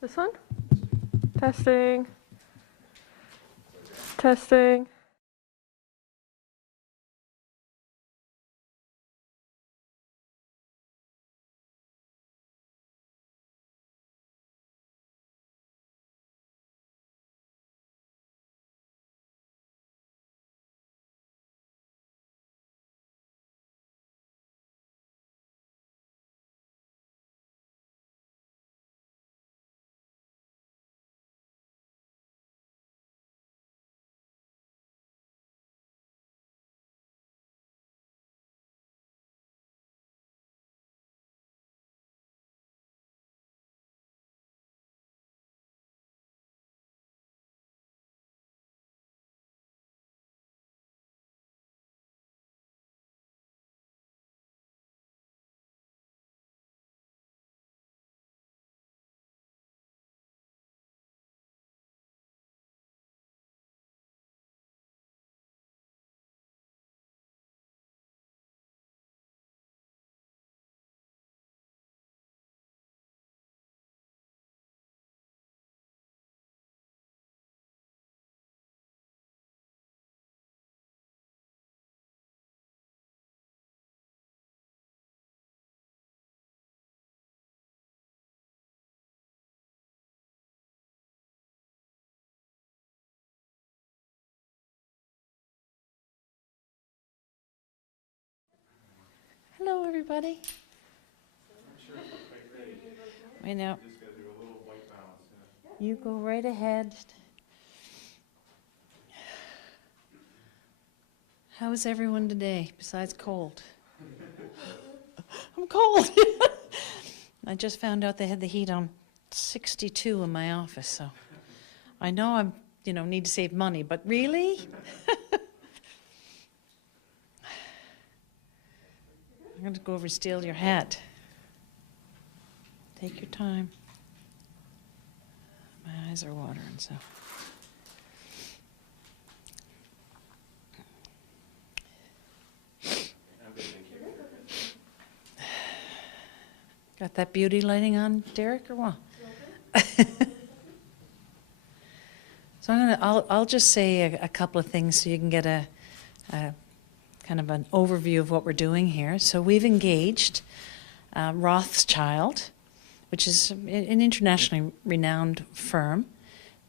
This one? Testing. Testing. Hello, everybody. I know. You go right ahead. How is everyone today, besides cold? I'm cold. I just found out they had the heat on 62 in my office, so I know I'm, need to save money, but really? I'm going to go over and steal your hat. Take your time. My eyes are watering, so. Got that beauty lighting on, Derek, or what? So I'll just say a couple of things so you can get a kind of an overview of what we're doing here. So we've engaged Rothschild, which is an internationally renowned firm,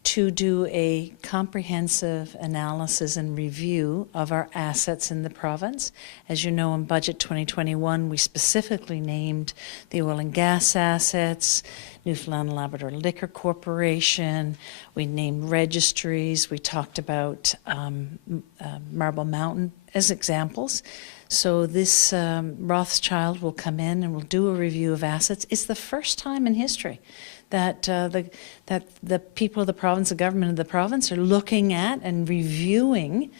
to do a comprehensive analysis and review of our assets in the province. As you know, in Budget 2021, we specifically named the oil and gas assets, Newfoundland and Labrador Liquor Corporation, we named registries, we talked about Marble Mountain as examples. So this Rothschild will come in and will do a review of assets. It's the first time in history that the people of the province, the government of the province, are looking at and reviewing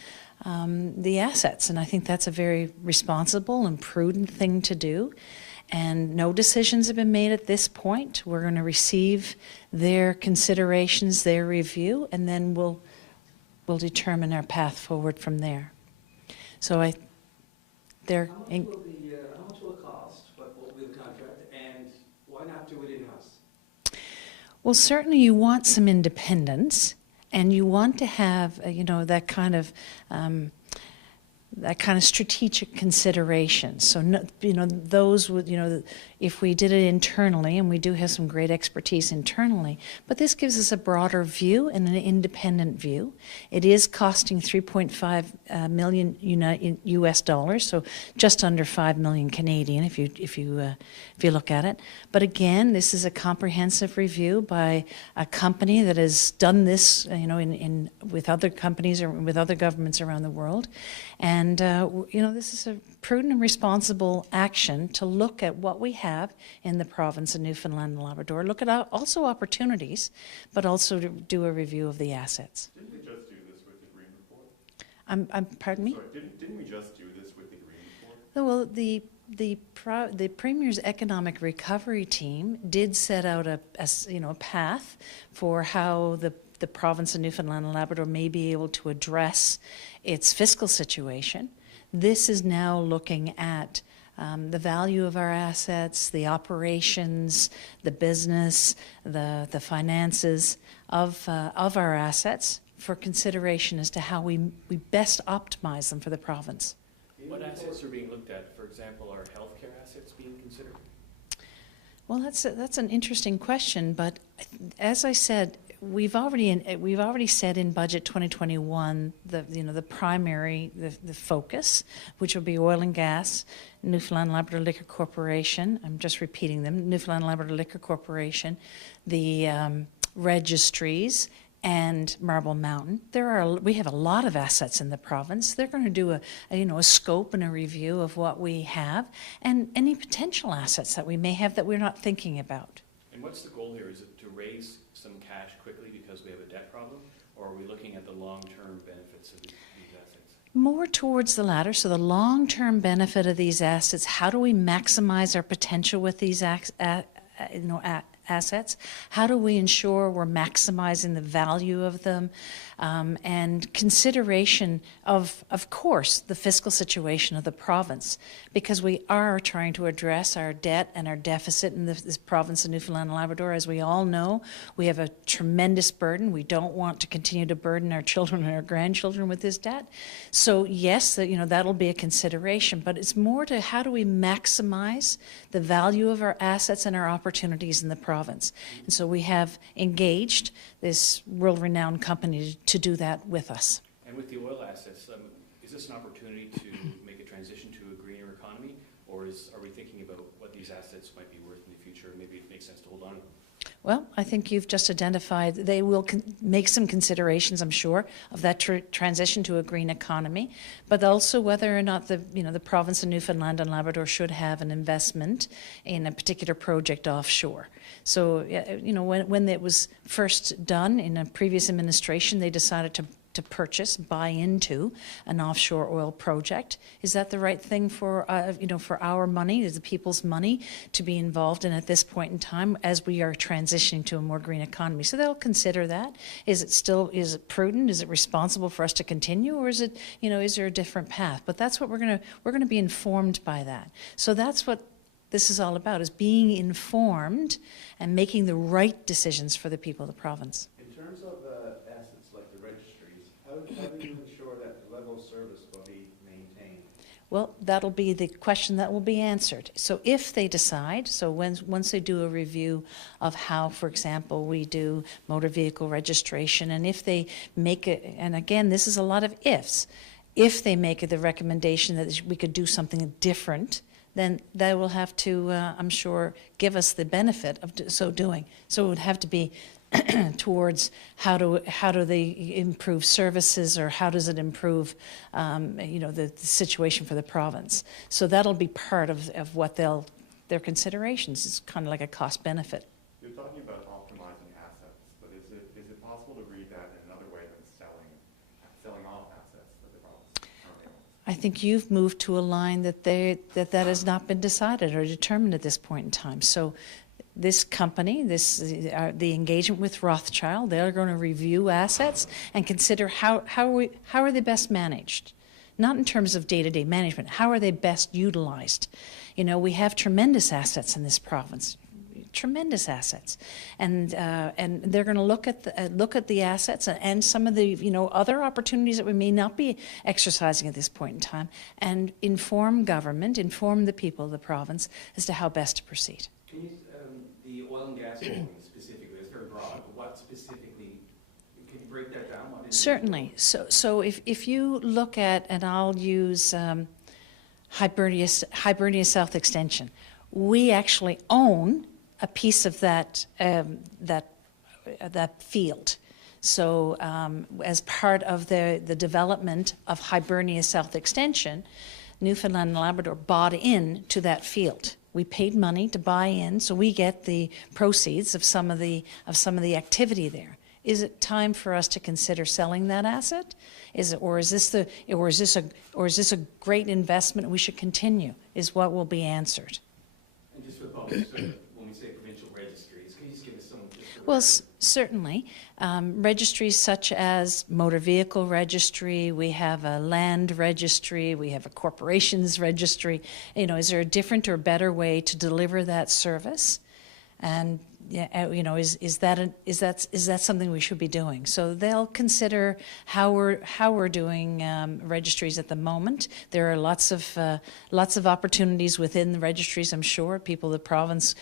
the assets. And I think that's a very responsible and prudent thing to do. And no decisions have been made at this point. We're going to receive their considerations, their review, and then we'll determine our path forward from there. So How much will it cost? What will be the contract? And why not do it in-house? Well, certainly you want some independence, and you want to have, that kind of strategic consideration. So, those would, if we did it internally, and we do have some great expertise internally, but this gives us a broader view and an independent view. It is costing $3.5 million US dollars, so just under 5 million Canadian if you look at it. But again, this is a comprehensive review by a company that has done this, with other companies or with other governments around the world. And, this is a prudent and responsible action to look at what we have in the province of Newfoundland and Labrador, look at also opportunities, but also to do a review of the assets. Didn't we just do this with the Green Report? Pardon me? Sorry, didn't we just do this with the Green Report? Well, the Premier's economic recovery team did set out a path for how the province of Newfoundland and Labrador may be able to address its fiscal situation. This is now looking at the value of our assets, the operations, the business, the finances of our assets for consideration as to how we best optimize them for the province. What assets are being looked at? For example, are healthcare assets being considered? Well, that's an interesting question, but as I said, we've already said in budget 2021 the primary the focus, which will be oil and gas, Newfoundland Labrador Liquor Corporation. I'm just repeating them: Newfoundland Labrador Liquor Corporation, the registries, and Marble Mountain. We have a lot of assets in the province. They're going to do a scope and a review of what we have and any potential assets that we may have that we're not thinking about. And what's the goal here? Is it to raise some cash quickly because we have a debt problem, or are we looking at the long-term benefits of these assets? More towards the latter. So the long-term benefit of these assets, how do we maximize our potential with these assets? How do we ensure we're maximizing the value of them? And consideration of course, the fiscal situation of the province, because we are trying to address our debt and our deficit in this province of Newfoundland and Labrador. As we all know, we have a tremendous burden. We don't want to continue to burden our children and our grandchildren with this debt. So yes, that'll be a consideration, but it's more to how do we maximize the value of our assets and our opportunities in the province. And so we have engaged this world-renowned company to do that with us. And with the oil assets, is this an opportunity to make a transition to a greener economy, or are we thinking about what these assets might be worth in the future? Maybe it makes sense to hold on to them. Well, I think you've just identified they will make some considerations, I'm sure, of that transition to a green economy, but also whether or not the province of Newfoundland and Labrador should have an investment in a particular project offshore. So, when it was first done in a previous administration, they decided to buy into an offshore oil project. Is that the right thing for our money, is the people's money, to be involved in at this point in time as we are transitioning to a more green economy? So they'll consider that. Is it prudent? Is it responsible for us to continue, or is it, is there a different path? But that's what we're going to be informed by that. So that's what this is all about, is being informed and making the right decisions for the people of the province. In terms of assets like the registries, how do you ensure that the level of service will be maintained? Well, that'll be the question that will be answered. So if they decide, once they do a review of how, for example, we do motor vehicle registration, and if they make it, and again, this is a lot of ifs, if they make the recommendation that we could do something different, then they will have to, I'm sure, give us the benefit of so doing. So it would have to be towards how do they improve services, or how does it improve, the situation for the province. So that'll be part of what their considerations. It's kind of like a cost benefit. You're talking about optimizing assets, but is it possible to read that in another way than selling off assets that the province currently owns? I think you've moved to a line that has not been decided or determined at this point in time. So this company, the engagement with Rothschild, they're going to review assets and consider how are they best managed. Not in terms of day-to-day management, how are they best utilized? We have tremendous assets in this province. Tremendous assets, and they're going to look at the assets and some of the other opportunities that we may not be exercising at this point in time, and inform the people of the province as to how best to proceed. Can you, the oil and gas holding specifically, it's very broad, but what specifically, can you break that down? Certainly. So if you look at, and I'll use Hibernia South Extension, we actually own a piece of that field. So as part of the development of Hibernia South Extension, Newfoundland and Labrador bought in to that field. We paid money to buy in, so we get the proceeds of some of the activity there. Is it time for us to consider selling that asset? Is this a great investment we should continue? Is what will be answered. And just for the public, so when we say provincial registries, can you just give us some? Well, Certainly. Registries such as motor vehicle registry, we have a land registry, we have a corporations registry. Is there a different or better way to deliver that service? And is that something we should be doing? So they'll consider how we're doing registries at the moment. There are lots of opportunities within the registries. I'm sure people of the province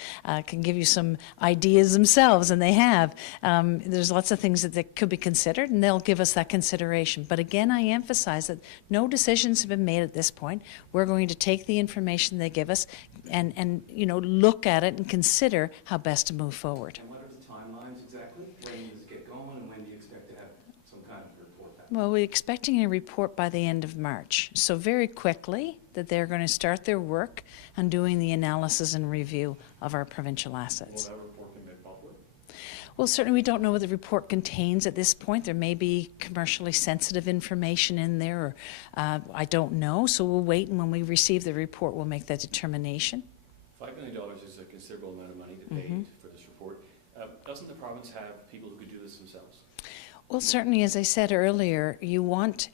can give you some ideas themselves, and they have. There's lots of things that could be considered, and they'll give us that consideration. But again, I emphasize that no decisions have been made at this point. We're going to take the information they give us and look at it and consider how best to move forward. And what are the timelines exactly? When does it get going, and when do you expect to have some kind of report back? Well, we're expecting a report by the end of March. So very quickly that they're going to start their work on doing the analysis and review of our provincial assets. Will that report be made public? Well, certainly we don't know what the report contains at this point. There may be commercially sensitive information in there, or I don't know. So we'll wait, and when we receive the report, we'll make that determination. $5 million is a considerable amount of money to pay for this report. Doesn't the province have people who could do this themselves? Well, certainly, as I said earlier, you want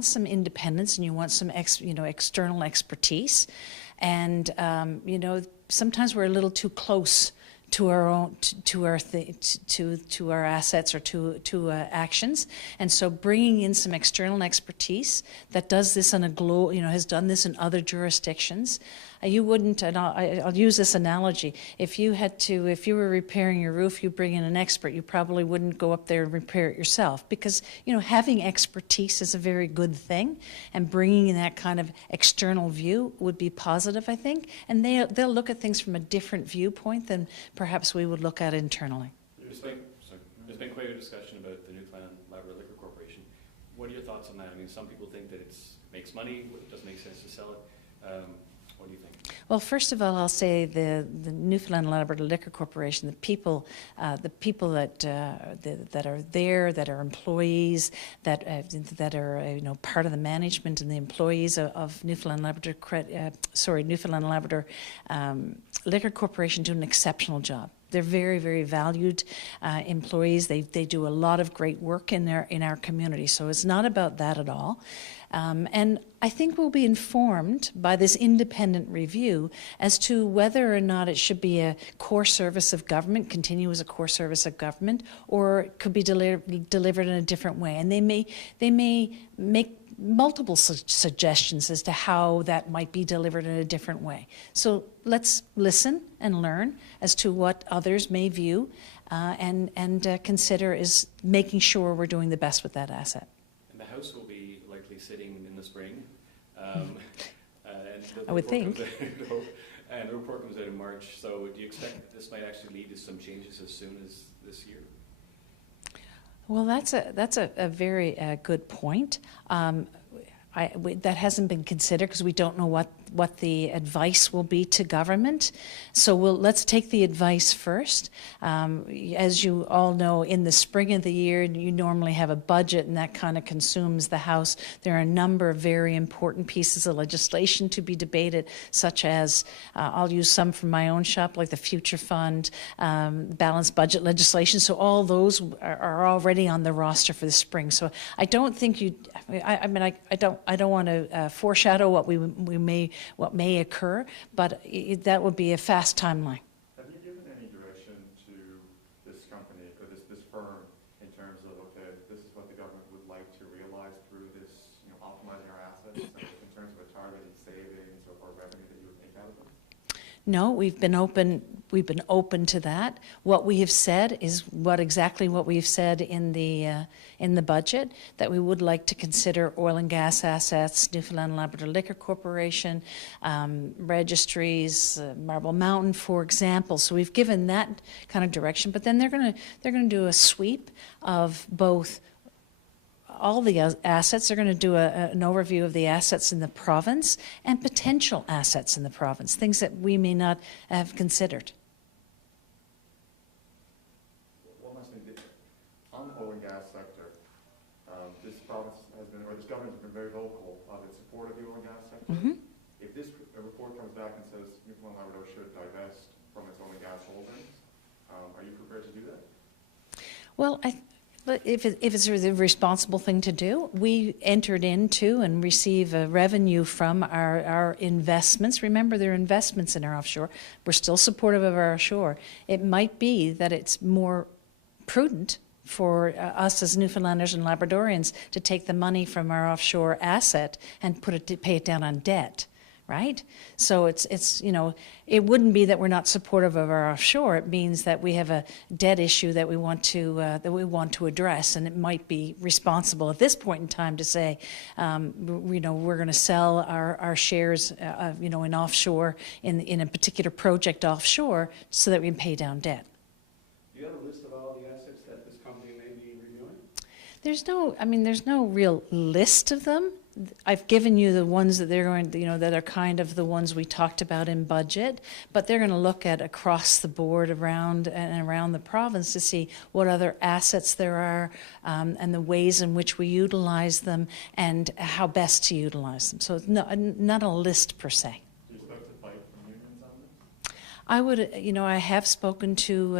some independence, and you want some external expertise, and sometimes we're a little too close to our own to our assets or to actions, and so bringing in some external expertise that does this on a has done this in other jurisdictions. You wouldn't, and I'll use this analogy. If you were repairing your roof, you bring in an expert. You probably wouldn't go up there and repair it yourself, because having expertise is a very good thing, and bringing in that kind of external view would be positive, I think. And they'll look at things from a different viewpoint than perhaps we would look at internally. There's been quite a discussion about the Newfoundland and Labrador Liquor Corporation. What are your thoughts on that? I mean, some people think that it makes money. It doesn't make sense to sell it. What do you think? Well, first of all, I'll say the Newfoundland and Labrador Liquor Corporation, the people that are there, that are employees, that are part of the management and the employees of Newfoundland and Labrador Liquor Corporation do an exceptional job. They're very, very valued employees. They do a lot of great work in our community. So it's not about that at all. And I think we'll be informed by this independent review as to whether or not it should be a core service of government, continue as a core service of government, or it could be delivered in a different way. And they may make multiple suggestions as to how that might be delivered in a different way. So let's listen and learn as to what others may view and consider is making sure we're doing the best with that asset. And the House will be likely sitting in the spring. I would think. And the report comes out in March. So do you expect that this might actually lead to some changes as soon as this year? Well, that's a very good point. That hasn't been considered because we don't know what the advice will be to government. So let's take the advice first. As you all know, in the spring of the year, you normally have a budget, and that kind of consumes the House. There are a number of very important pieces of legislation to be debated, such as, I'll use some from my own shop, like the Future Fund, balanced budget legislation. So all those are already on the roster for the spring. So I don't think I don't want to foreshadow what what may occur, but that would be a fast timeline. Have you given any direction to this company or this firm in terms of, okay, this is what the government would like to realize through this, optimizing our assets, in terms of a targeted savings or revenue that you would make out of them? No, we've been open to that. What we have said is exactly what we've said in the budget, that we would like to consider oil and gas assets, Newfoundland and Labrador Liquor Corporation, registries, Marble Mountain, for example. So we've given that kind of direction. But then they're going to do a sweep of both all the assets. They're going to do an overview of the assets in the province and potential assets in the province, things that we may not have considered. One last thing. On the oil and gas sector, this province has been, or this government has been very vocal of its support of the oil and gas sector. Mm-hmm. If this report comes back and says Newfoundland and Labrador should divest from its oil and gas holdings, are you prepared to do that? Well, but if it's the responsible thing to do, we entered into and receive revenue from our investments. Remember, there are investments in our offshore. We're still supportive of our offshore. It might be that it's more prudent for us as Newfoundlanders and Labradorians to take the money from our offshore asset and pay it down on debt. Right? So it's you know, it wouldn't be that we're not supportive of our offshore. It means that we have a debt issue that we want to address, and it might be responsible at this point in time to say, you know, we're going to sell our shares, you know, in offshore in a particular project offshore so that we can pay down debt. Do you have a list of all the assets that this company may be reviewing? There's no real list of them. I've given you the ones that they're going to, you know, that are kind of the ones we talked about in budget, but they're going to look at across the board around the province to see what other assets there are, and the ways in which we utilize them and how best to utilize them. So not a list per se. Do you expect to fight from unions on this? I would, you know, I have spoken to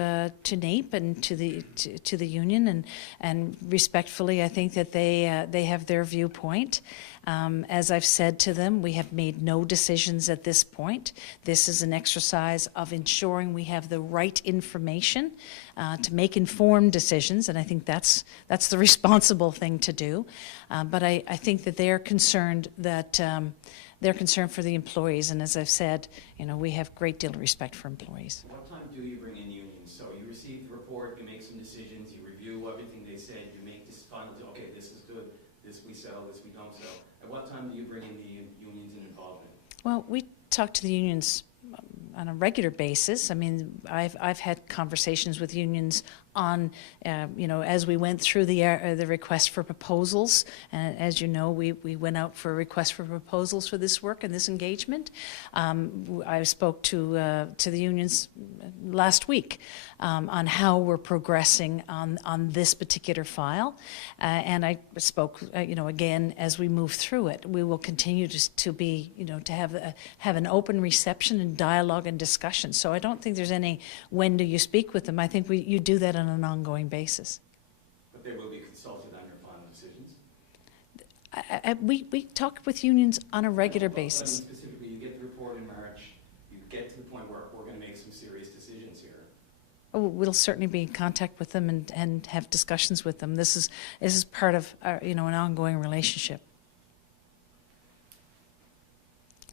NAPE and to the union, and respectfully, I think that they have their viewpoint. As I've said to them, we have made no decisions at this point. This is an exercise of ensuring we have the right information to make informed decisions, and I think that's the responsible thing to do. But I think that they're concerned that. They're concerned for the employees, and as I've said, you know, we have a great deal of respect for employees. What time do you bring in unions? So you receive the report, you make some decisions, you review everything they said, you make this final, okay, this is good, this we sell, this we don't sell. At what time do you bring in the unions and involvement? Well, we talk to the unions on a regular basis. I mean, I've had conversations with unions on, you know, as we went through the request for proposals. And as you know, we went out for a request for proposals for this work and this engagement. I spoke to the unions last week on how we're progressing on this particular file. And I spoke, you know, again, as we move through it, we will continue to be, you know, to have an open reception and dialogue and discussion. So I don't think there's any when do you speak with them. I think you do that on an ongoing basis. But they will be consulted on your final decisions? We talk with unions on a regular basis. I mean, specifically, you get the report in March, you get to the point where we're going to make some serious decisions here. Oh, we'll certainly be in contact with them and have discussions with them. This is part of our, you know, an ongoing relationship.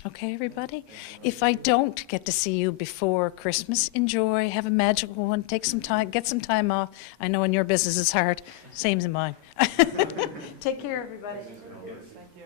Okay, everybody? If I don't get to see you before Christmas, enjoy, have a magical one, take some time, get some time off. I know in your business is hard, same as in mine. Take care, everybody. Thank you.